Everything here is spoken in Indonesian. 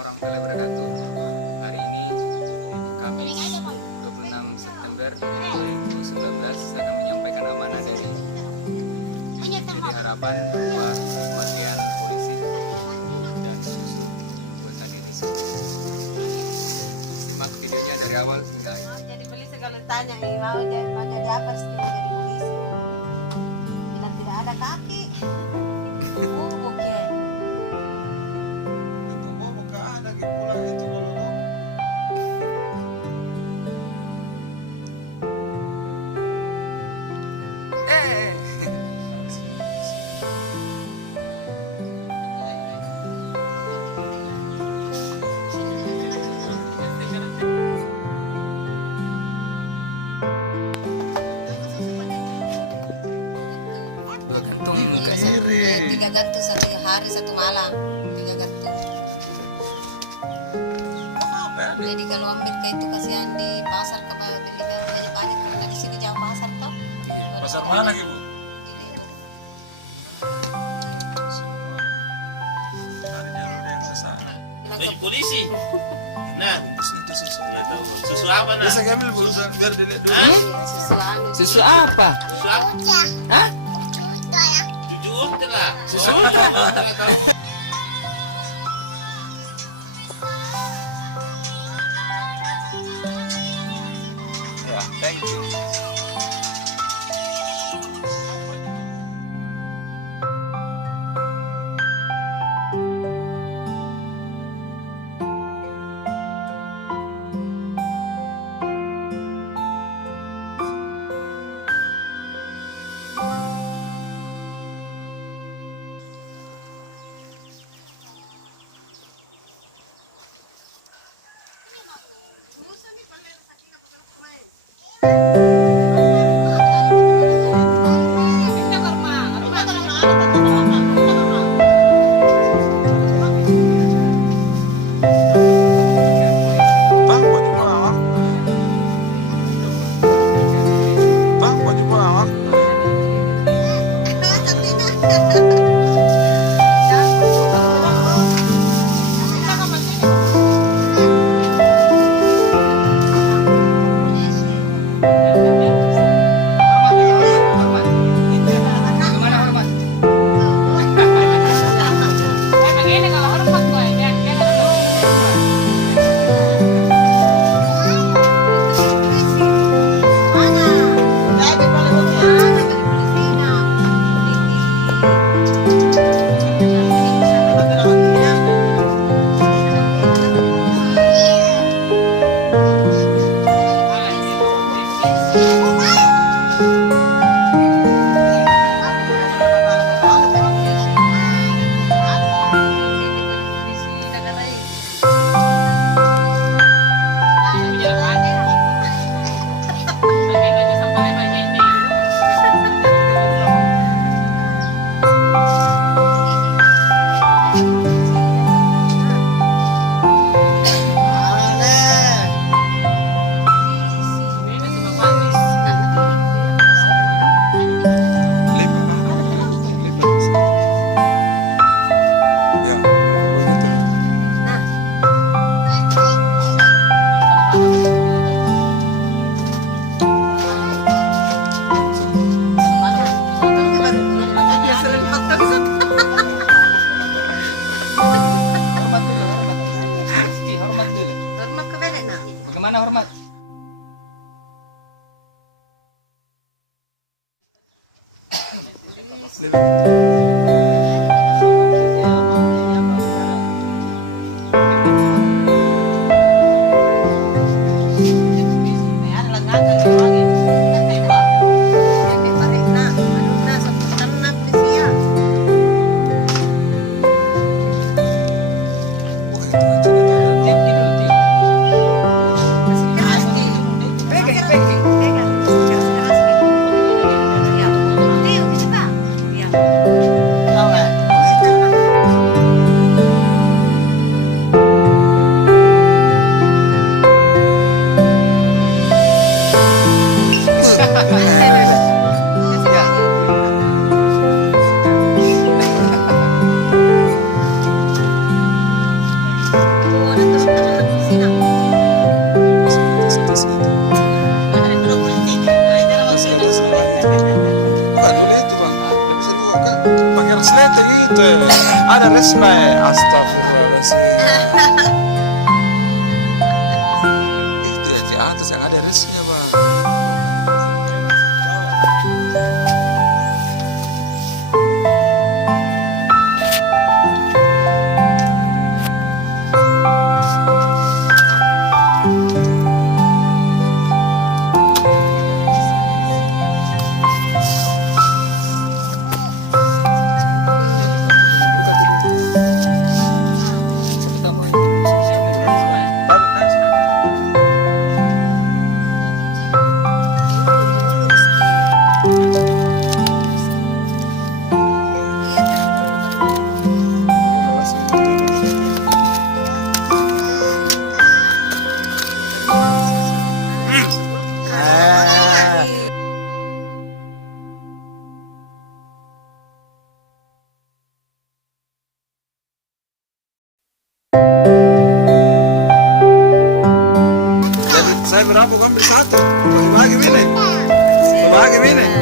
warahmatullahi wabarakatuh. Hari ini Kamis 26 September 2019 akan menyampaikan amanah dari harapan berupa bagian polisi dan susu buat Indonesia. Simak videonya dari awal hingga akhir. Jadi polisi kalau tanya mau jadi apa sih mau jadi polisi? Bilang tidak ada kaki. Oke. Tiga gantung satu hari satu malam, tiga gantung. Jadi kalau ambil kayak itu kasihan di pasar kemarin beli banyak karena di sini jauh pasar toh. Pasar mana ibu? Baju polisi. Nah, itu susu nggak tahu. Susu apa nah? Bisa ambil pulsa biar dilihat dulu. Susu apa? Susu apa? Hah? Jujur lah. Susu Oh, apa? nggak tahu. Ya, thank you. Bagaimana hormat? Ya. resma ya. Astagfirullahaladzim. Itu ya di atas yang ada resnya bang. Saya berapa? Kamu ambil satu. Bagi-bagi ini. Bagi ini.